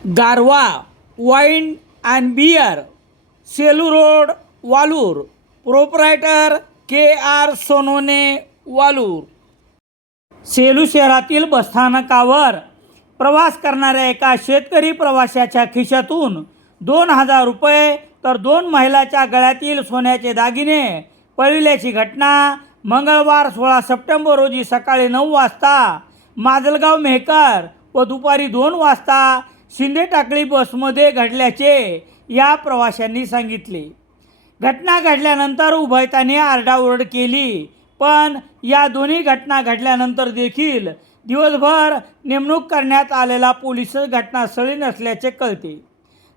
Garwa wine and beer Selu road Walur. Proprietor K R Sonone Walur. Selu शहरातील बसस्थानकावर प्रवास करणाऱ्या एका शेतकरी प्रवाशाच्या खिशातून दोन हजार रुपये तर दोन महिलाच्या गळ्यातील सोन्याचे दागिने पळविल्याची घटना मंगळवार सोळा सप्टेंबर रोजी सकाळी नऊ वाजता माजलगाव मेहकर व दुपारी दोन वाजता शिंदे टाकळी बसमध्ये घडल्याचे या प्रवाशांनी सांगितले. घटना घडल्यानंतर उभयताने आरडाओरड केली पण या दोन्ही घटना घडल्यानंतर देखील दिवसभर नेमणूक करण्यात आलेला पोलीस घटनास्थळी नसल्याचे कळते.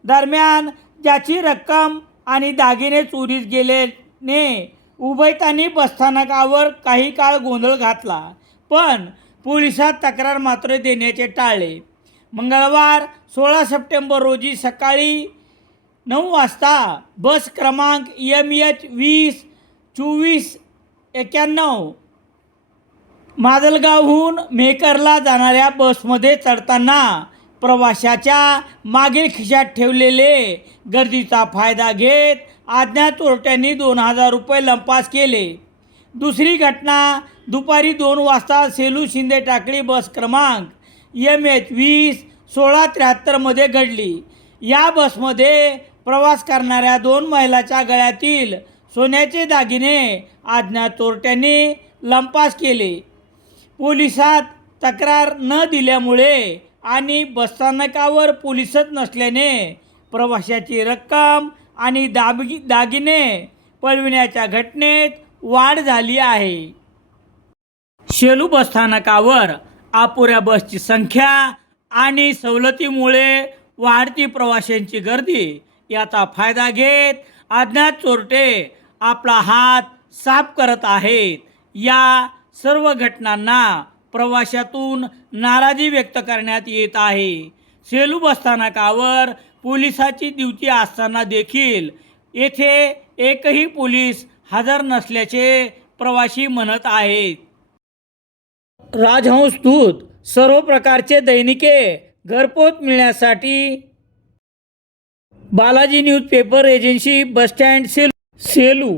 दरम्यान ज्याची रक्कम आणि दागिने चोरीस गेल्याने उभयतांनी बसस्थानकावर काही काळ गोंधळ घातला पण पोलिसात तक्रार मात्र देण्याचे टाळले. मंगळवार सोळा सप्टेंबर रोजी सकाळी नऊ वाजता बस क्रमांक एम एच वीस चोवीस एक्याण्णव माजलगावहून मेकरला जाणाऱ्या बसमध्ये चढताना प्रवाशाच्या मागील खिशात ठेवलेले गर्दीचा फायदा घेत आज्ञा चोरट्यांनी दोन हजार रुपये लंपास केले. दुसरी घटना दुपारी दोन वाजता सेलू शिंदे टाकळी बस क्रमांक एम एच वीस सोळा त्र्याहत्तरमध्ये घडली. या बसमध्ये प्रवास करणाऱ्या दोन महिलाच्या गळ्यातील सोन्याचे दागिने आज्ञा चोरट्यांनी लंपास केले. पोलिसात तक्रार न दिल्यामुळे आणि बसस्थानकावर पोलिसच नसल्याने प्रवाशाची रक्कम आणि दाबगी दागिने पळविण्याच्या घटनेत वाढ झाली आहे. शेलू बसस्थानकावर अपुऱ्या बसची संख्या आणि सवलतीमुळे वाढती प्रवाशांची गर्दी याचा फायदा घेत अज्ञात चोरटे आपला हात साफ करत आहेत. या सर्व घटनांना प्रवाशातून नाराजी व्यक्त करण्यात येत आहे. सेलू बसस्थानकावर पोलिसाची ड्युटी असताना देखील येथे एकही पोलीस हजर नसल्याचे प्रवासी म्हणत आहेत. राजहंस दूत सर्व प्रकारचे दैनिके घरपोच मिळण्यासाठी Balaji newspaper agency bus stand sale Selu.